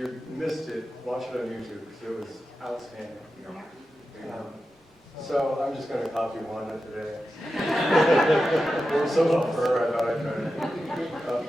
you missed it, watch it on YouTube because it was outstanding. So I'm just going to copy Wanda today. It was so long for her, I thought I'd try it.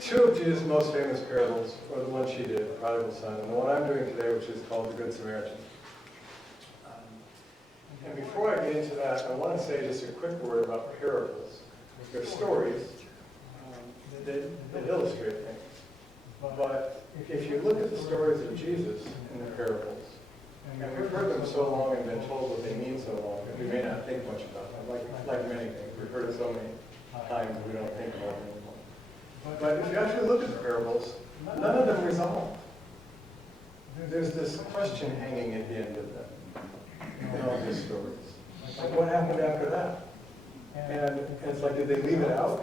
Two of Jesus' most famous parables are the one she did, the prodigal son, and the one I'm doing today, which is called the Good Samaritan. And before I get into that, I want to say just a quick word about parables. They're stories that illustrate things. But if you look at the stories of Jesus in the parables, and we've heard them so long and been told what they mean so long that we may not think much about them, like many things. We've heard it so many times we don't think about them anymore. But if you actually look at the parables, none of them resolve. There's this question hanging at the end of them in all these stories. Like, what happened after that? And it's like, did they leave it out?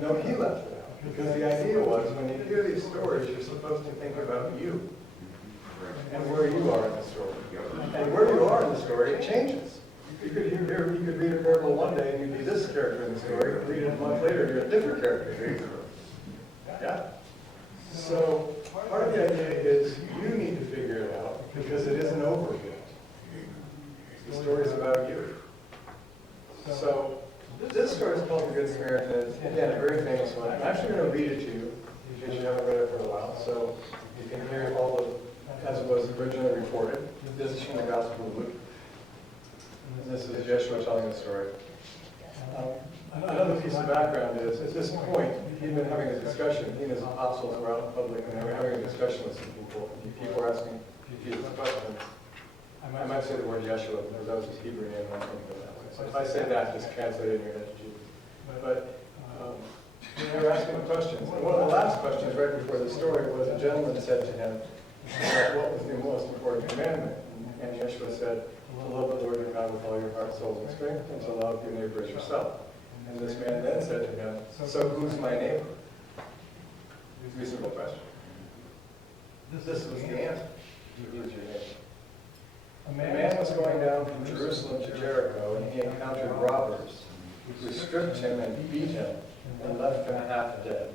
No, he left it out. Because the idea was, when you hear these stories, you're supposed to think about you and where you are in the story. And where you are in the story, it changes. You could read a parable one day and you'd be this character in the story. Read it a month later, you're a different character. Yeah? So part of the idea is you need to figure it out because it isn't over yet. The story's about you. So this story is called the Good Samaritan. It's, again, a very famous one. I'm actually going to read it to you because you haven't read it for a while. So you can hear all of as it was originally reported. This is from the Gospel of Luke. And this is Yeshua telling the story. Another piece of background is, at this point, he'd been having a discussion. He and his apostles were out in public, and they were having a discussion with some people. People were asking Jesus questions. I might say the word Yeshua, because that was his Hebrew name, and I think of it that way. So if I say that, just translate it in your head to Jesus. But they were asking him questions. And one of the last questions right before the story was a gentleman said to him, what was the most important commandment? And Yeshua said, to love the Lord your God with all your heart, soul, and strength, and to love your neighbor as yourself. And this man then said to him, so who's my neighbor? Reasonable question. This was the answer. Who's your neighbor? A man was going down from Jerusalem to Jericho, and he encountered robbers who stripped him and beat him and left him half dead.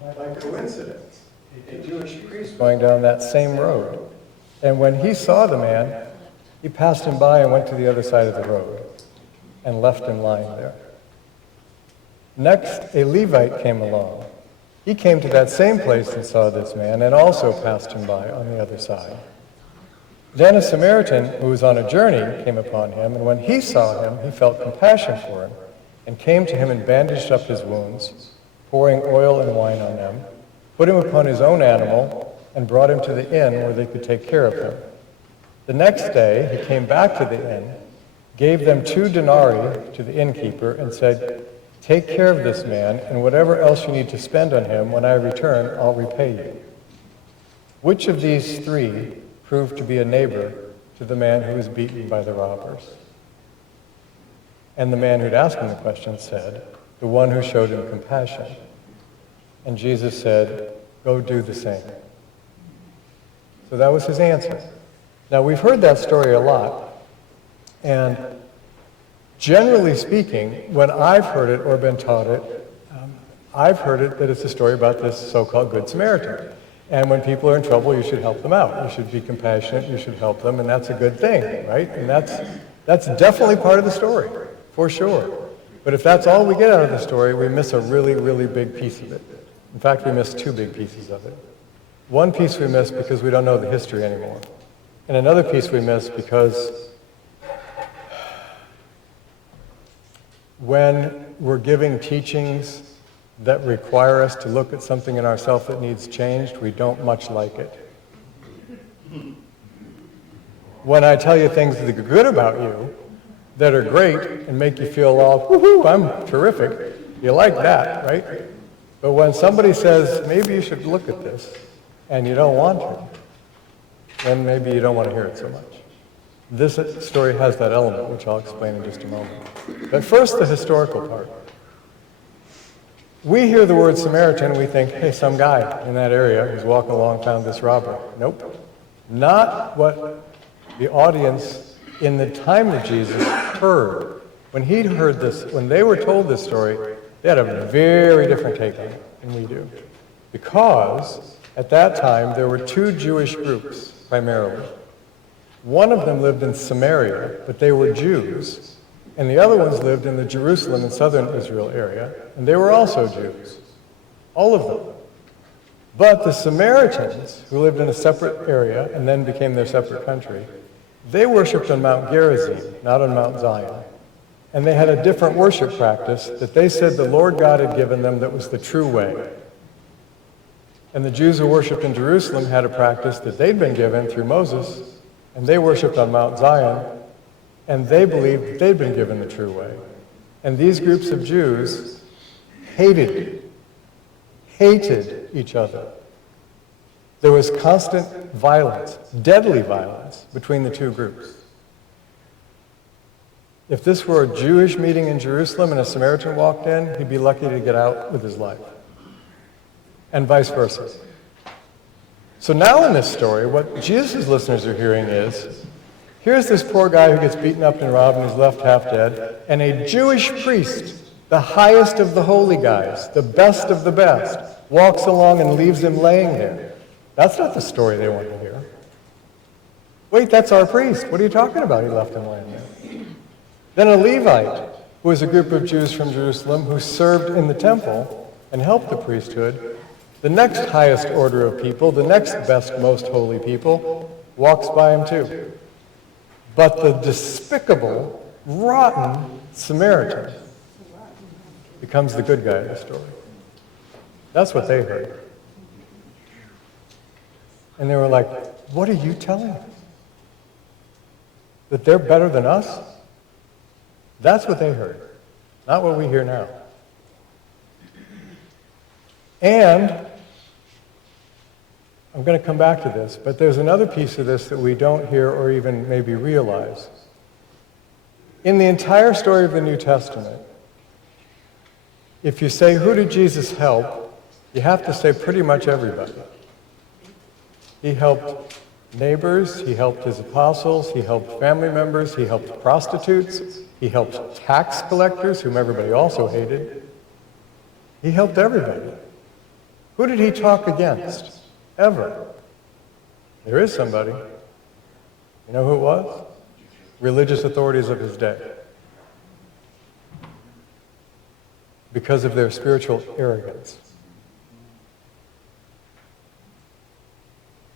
By coincidence, a Jewish priest was going down that same road. And when he saw the man, he passed him by and went to the other side of the road and left him lying there. Next, a Levite came along. He came to that same place and saw this man and also passed him by on the other side. Then a Samaritan who was on a journey came upon him, and when he saw him, he felt compassion for him and came to him and bandaged up his wounds, pouring oil and wine on them, put him upon his own animal, and brought him to the inn where they could take care of him. The next day he came back to the inn, gave them 2 denarii to the innkeeper, and said, take care of this man, and whatever else you need to spend on him, when I return, I'll repay you. Which of these 3 proved to be a neighbor to the man who was beaten by the robbers? And the man who'd asked him the question said, the one who showed him compassion. And Jesus said, go do the same. So that was his answer. Now, we've heard that story a lot, and generally speaking, when I've heard it or been taught it, I've heard it that it's a story about this so-called Good Samaritan. And when people are in trouble, you should help them out. You should be compassionate, you should help them, and that's a good thing, right? And that's definitely part of the story, for sure. But if that's all we get out of the story, we miss a really, really big piece of it. In fact, we miss 2 big pieces of it. One piece we miss because we don't know the history anymore. And another piece we miss because when we're giving teachings that require us to look at something in ourselves that needs changed, we don't much like it. When I tell you things that are good about you, that are great, and make you feel all, woohoo, I'm terrific, you like that, right? But when somebody says, maybe you should look at this, and you don't want to, then maybe you don't want to hear it so much. This story has that element, which I'll explain in just a moment. But first, the historical part. We hear the word Samaritan, we think, hey, some guy in that area who's walking along found this robber. Nope. Not what the audience in the time of Jesus heard. When he'd heard this, when they were told this story, they had a very different take on it than we do. Because at that time, there were two Jewish groups, primarily. One of them lived in Samaria, but they were Jews, and the other ones lived in the Jerusalem and southern Israel area, and they were also Jews. All of them. But the Samaritans, who lived in a separate area and then became their separate country, they worshipped on Mount Gerizim, not on Mount Zion. And they had a different worship practice that they said the Lord God had given them that was the true way. And the Jews who worshipped in Jerusalem had a practice that they'd been given through Moses, and they worshipped on Mount Zion, and they believed they'd been given the true way. And these groups of Jews hated each other. There was constant violence, deadly violence, between the two groups. If this were a Jewish meeting in Jerusalem and a Samaritan walked in, he'd be lucky to get out with his life. And vice versa. So now in this story, what Jesus' listeners are hearing is, here's this poor guy who gets beaten up and robbed and is left half dead, and a Jewish priest, the highest of the holy guys, the best of the best, walks along and leaves him laying there. That's not the story they want to hear. Wait, that's our priest. What are you talking about? He left him laying there. Then a Levite, who was a group of Jews from Jerusalem who served in the temple and helped the priesthood, the next highest order of people, the next best, most holy people, walks by him too. But the despicable, rotten Samaritan becomes the good guy of the story. That's what they heard. And they were like, what are you telling us? That they're better than us? That's what they heard, not what we hear now. And I'm going to come back to this, but there's another piece of this that we don't hear or even maybe realize. In the entire story of the New Testament, if you say, who did Jesus help, you have to say pretty much everybody. He helped neighbors, he helped his apostles, he helped family members, he helped prostitutes, he helped tax collectors, whom everybody also hated. He helped everybody. Who did he talk against? Ever. There is somebody. You know who it was? Religious authorities of his day. Because of their spiritual arrogance.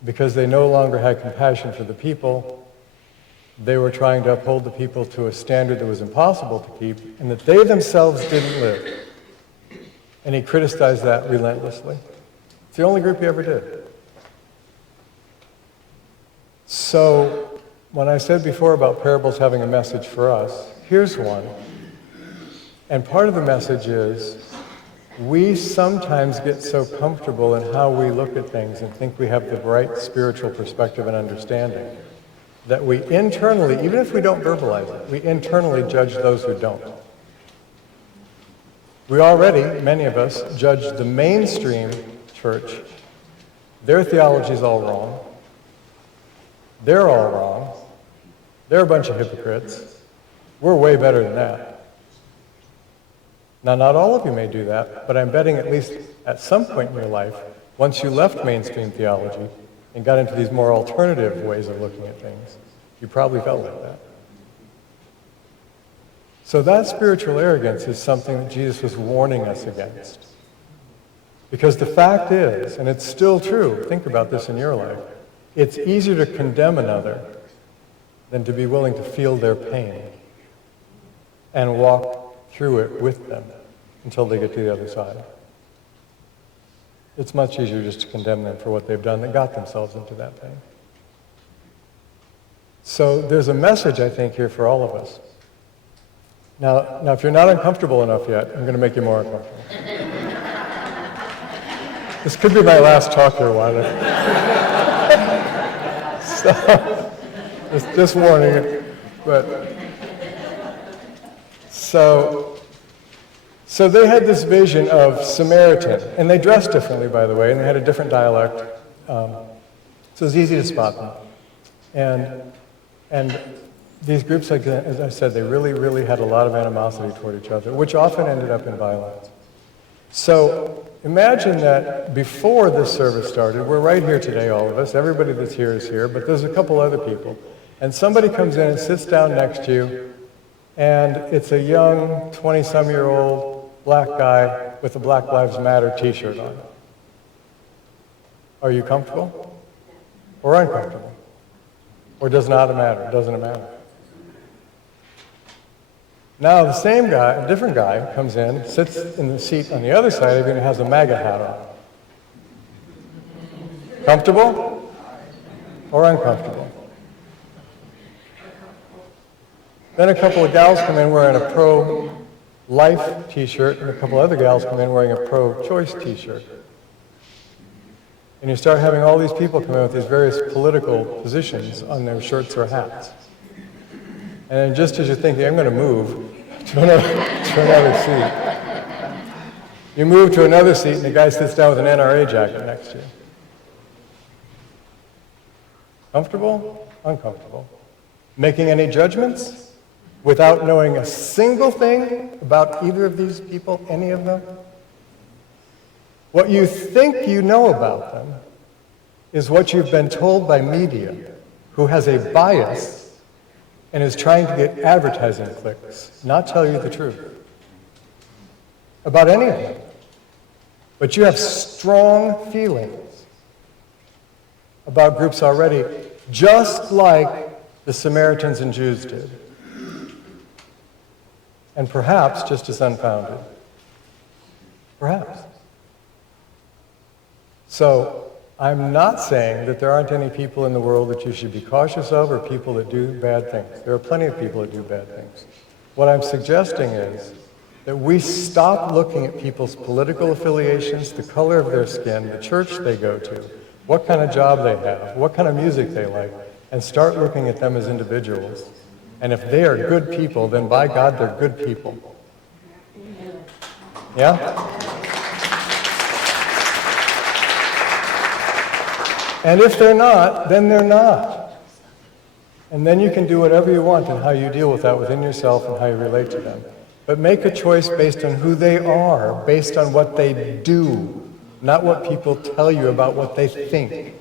Because they no longer had compassion for the people, they were trying to uphold the people to a standard that was impossible to keep, and that they themselves didn't live. And he criticized that relentlessly. It's the only group he ever did. So, when I said before about parables having a message for us, here's one. And part of the message is, we sometimes get so comfortable in how we look at things and think we have the right spiritual perspective and understanding that we internally, even if we don't verbalize it, we internally judge those who don't. We already, many of us, judge the mainstream church. Their theology is all wrong. They're all wrong. They're a bunch of hypocrites. We're way better than that. Now, not all of you may do that, but I'm betting at least at some point in your life, once you left mainstream theology and got into these more alternative ways of looking at things, you probably felt like that. So that spiritual arrogance is something that Jesus was warning us against. Because the fact is, and it's still true, think about this in your life, it's easier to condemn another than to be willing to feel their pain and walk through it with them until they get to the other side. It's much easier just to condemn them for what they've done that got themselves into that thing. So there's a message, I think, here for all of us. Now, if you're not uncomfortable enough yet, I'm going to make you more uncomfortable. This could be my last talk here, Wanda. So, just warning. But so they had this vision of Samaritan, and they dressed differently, by the way, and they had a different dialect, so it was easy to spot them. And these groups, as I said, they really, really had a lot of animosity toward each other, which often ended up in violence. So imagine that before this service started, we're right here today, all of us, everybody that's here is here, but there's a couple other people. And somebody comes in and sits down next to you, and it's a young 20-some-year-old black guy with a Black Lives Matter t-shirt on. Are you comfortable or uncomfortable? Or does not matter? Doesn't it matter? Now the same guy, a different guy, comes in, sits in the seat on the other side of you and has a MAGA hat on. Comfortable or uncomfortable? Then a couple of gals come in wearing a pro-life t-shirt, and a couple other gals come in wearing a pro-choice t-shirt. And you start having all these people come in with these various political positions on their shirts or hats. And then just as you're thinking, I'm going to move to another seat, you move to another seat and the guy sits down with an NRA jacket next to you. Comfortable? Uncomfortable? Making any judgments without knowing a single thing about either of these people, any of them? What you think you know about them is what you've been told by media, who has a bias and is trying to get advertising clicks, not tell you the truth about any of them. But you have strong feelings about groups already, just like the Samaritans and Jews did. And perhaps just as unfounded. Perhaps. So, I'm not saying that there aren't any people in the world that you should be cautious of or people that do bad things. There are plenty of people that do bad things. What I'm suggesting is that we stop looking at people's political affiliations, the color of their skin, the church they go to, what kind of job they have, what kind of music they like, and start looking at them as individuals. And if they are good people, then by God, they're good people. Yeah? And if they're not, then they're not. And then you can do whatever you want and how you deal with that within yourself and how you relate to them. But make a choice based on who they are, based on what they do, not what people tell you about what they think.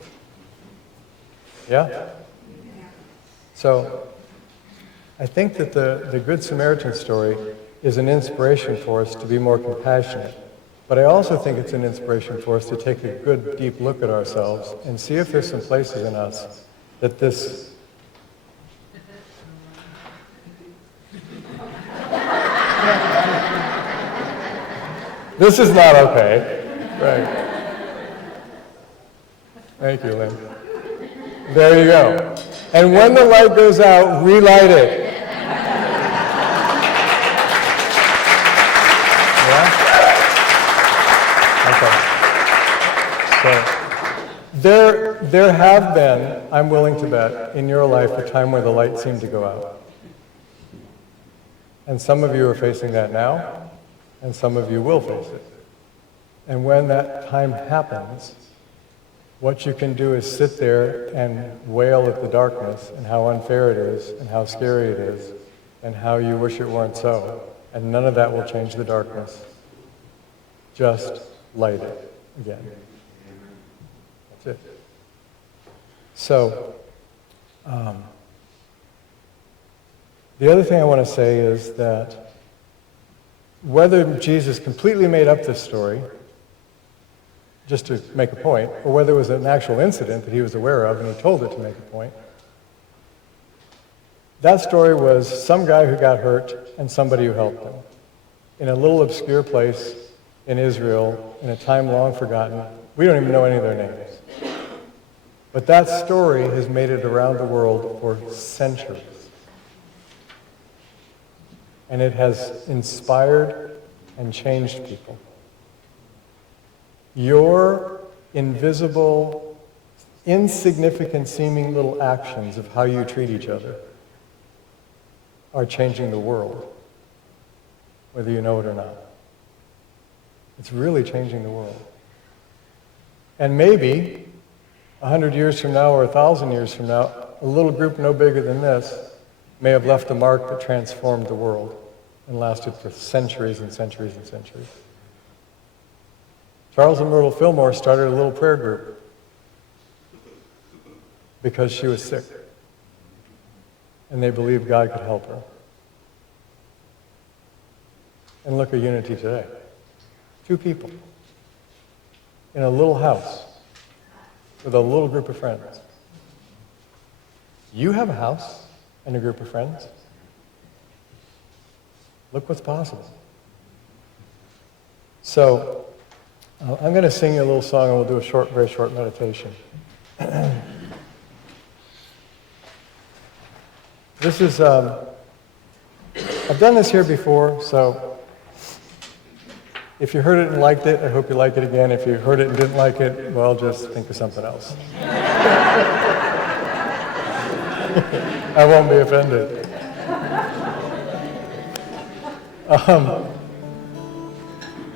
Yeah? So, I think that the Good Samaritan story is an inspiration for us to be more compassionate. But I also think it's an inspiration for us to take a good, deep look at ourselves and see if there's some places in us that this... This is not okay. Right. Thank you, Lynn. There you go. And when the light goes out, relight it. So, there have been, I'm willing to bet, in your life a time where the light seemed to go out. And some of you are facing that now, and some of you will face it. And when that time happens, what you can do is sit there and wail at the darkness and how unfair it is and how scary it is and how you wish it weren't so. And none of that will change the darkness. Just light it again. That's it. So, the other thing I want to say is that whether Jesus completely made up this story, just to make a point, or whether it was an actual incident that he was aware of and he told it to make a point, that story was some guy who got hurt and somebody who helped him in a little obscure place in Israel in a time long forgotten. We don't even know any of their names. But that story has made it around the world for centuries. And it has inspired and changed people. Your invisible, insignificant seeming little actions of how you treat each other are changing the world, whether you know it or not. It's really changing the world. And maybe 100 years from now or 1,000 years from now, a little group no bigger than this may have left a mark that transformed the world and lasted for centuries and centuries and centuries. Charles and Myrtle Fillmore started a little prayer group because she was sick, and they believed God could help her. And look at Unity today. 2 people in a little house with a little group of friends. You have a house and a group of friends. Look what's possible. So, I'm going to sing you a little song and we'll do a very short meditation. This is, I've done this here before, so if you heard it and liked it, I hope you like it again. If you heard it and didn't like it, well, just think of something else. I won't be offended.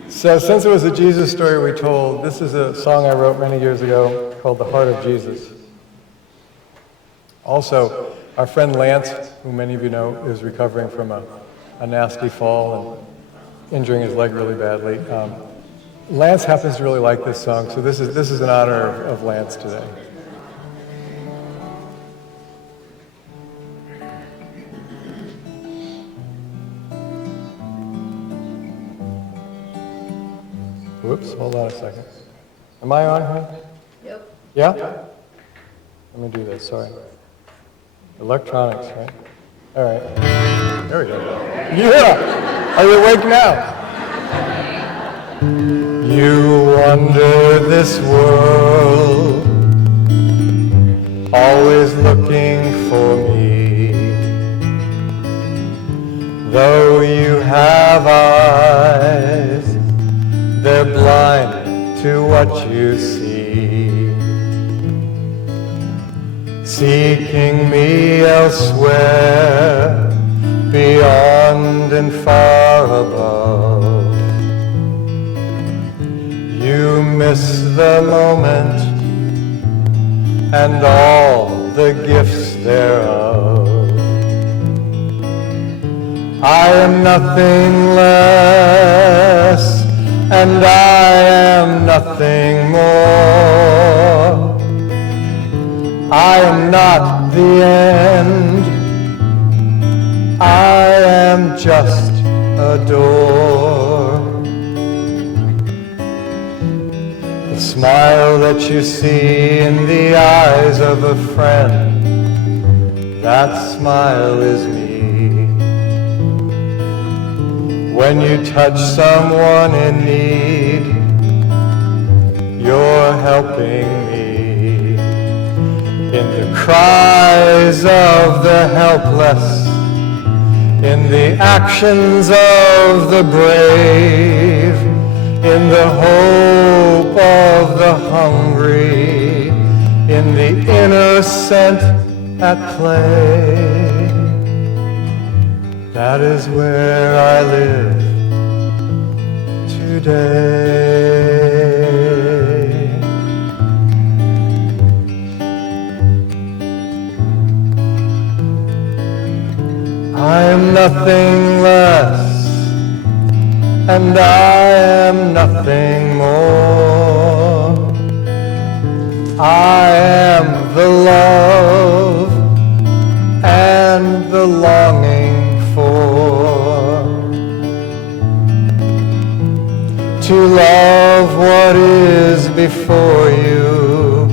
So since it was a Jesus story we told, this is a song I wrote many years ago called The Heart of Jesus. Also, our friend Lance, who many of you know, is recovering from a nasty fall and injuring his leg really badly. Lance happens to really like this song, so this is in honor of Lance today. Whoops, hold on a second. Am I on here? Yep. Yeah? Let me do this, sorry. Electronics, right? All right. There we go. Yeah! Are you awake now? You wander this world, always looking for me. Though you have eyes, they're blind to what you see. Seeking me elsewhere, beyond and far above. You miss the moment and all the gifts thereof. I am nothing less, and I am nothing more. I am not the end, I am just a door. The smile that you see in the eyes of a friend, that smile is me. When you touch someone in need, you're helping me. In the cries of the helpless, in the actions of the brave, in the hope of the hungry, in the innocent at play. That is where I live today. I am nothing less, and I am nothing more. I am the love and the longing for. To love what is before you,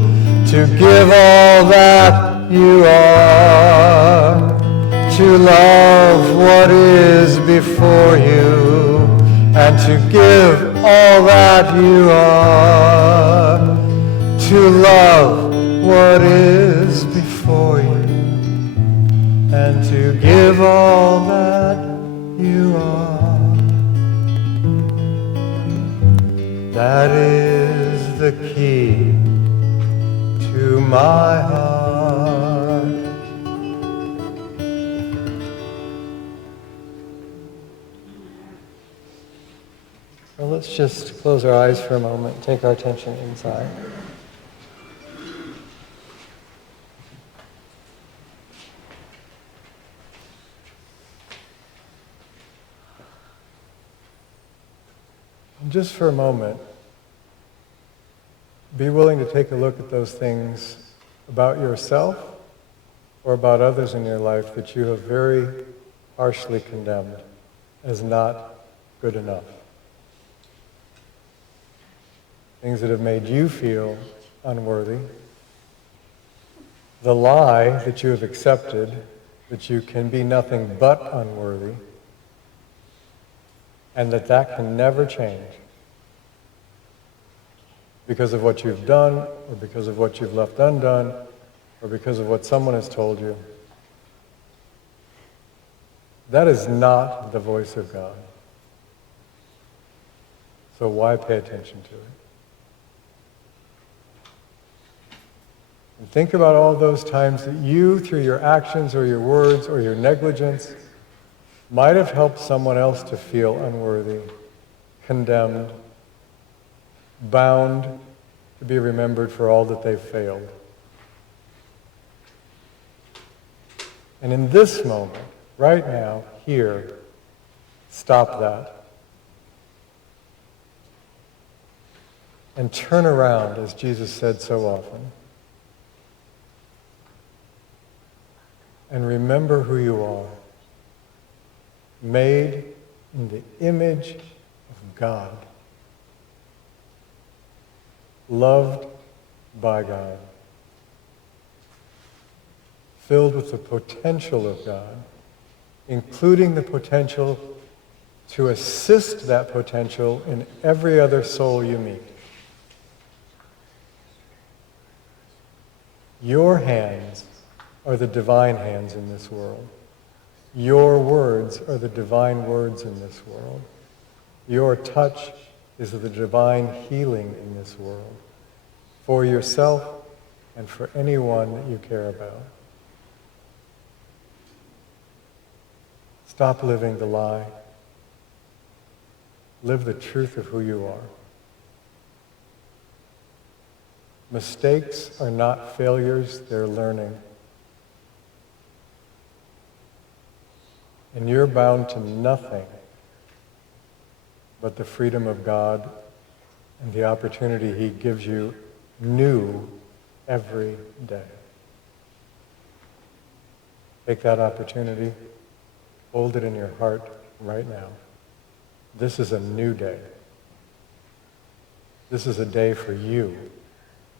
to give all that you are. To love what is before you, and to give all that you are. To love what is before you, and to give all that you are. That is the key to my heart. Well, let's just close our eyes for a moment and take our attention inside. And just for a moment, be willing to take a look at those things about yourself or about others in your life that you have very harshly condemned as not good enough. Things that have made you feel unworthy. The lie that you have accepted that you can be nothing but unworthy, and that can never change because of what you've done, or because of what you've left undone, or because of what someone has told you. That is not the voice of God. So why pay attention to it? And think about all those times that you, through your actions or your words or your negligence, might have helped someone else to feel unworthy, condemned, bound to be remembered for all that they've failed. And in this moment, right now, here, stop that. And turn around, as Jesus said so often. And remember who you are. Made in the image of God. Loved by God. Filled with the potential of God, including the potential to assist that potential in every other soul you meet. Your hands are the divine hands in this world. Your words are the divine words in this world. Your touch is the divine healing in this world, for yourself and for anyone that you care about. Stop living the lie. Live the truth of who you are. Mistakes are not failures, they're learning. And you're bound to nothing but the freedom of God and the opportunity He gives you new every day. Take that opportunity, hold it in your heart right now. This is a new day. This is a day for you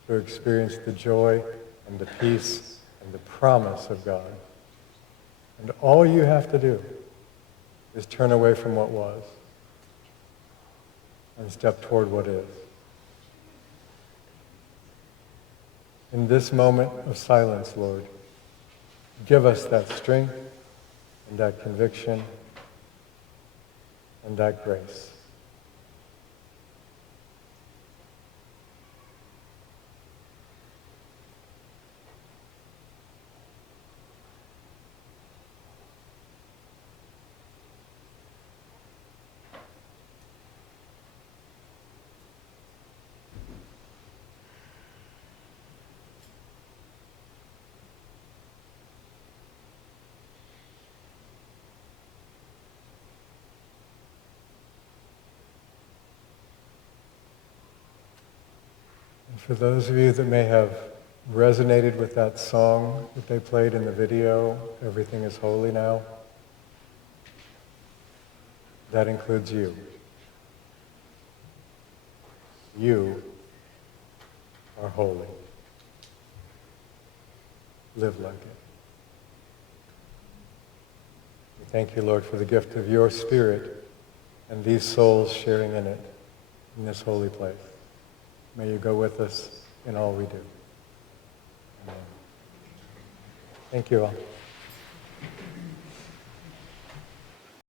to experience the joy and the peace and the promise of God. And all you have to do is turn away from what was and step toward what is. In this moment of silence, Lord, give us that strength and that conviction and that grace. For those of you that may have resonated with that song that they played in the video, Everything is Holy Now, that includes you. You are holy. Live like it. We thank you, Lord, for the gift of your Spirit and these souls sharing in it, in this holy place. May you go with us in all we do. Amen. Thank you all.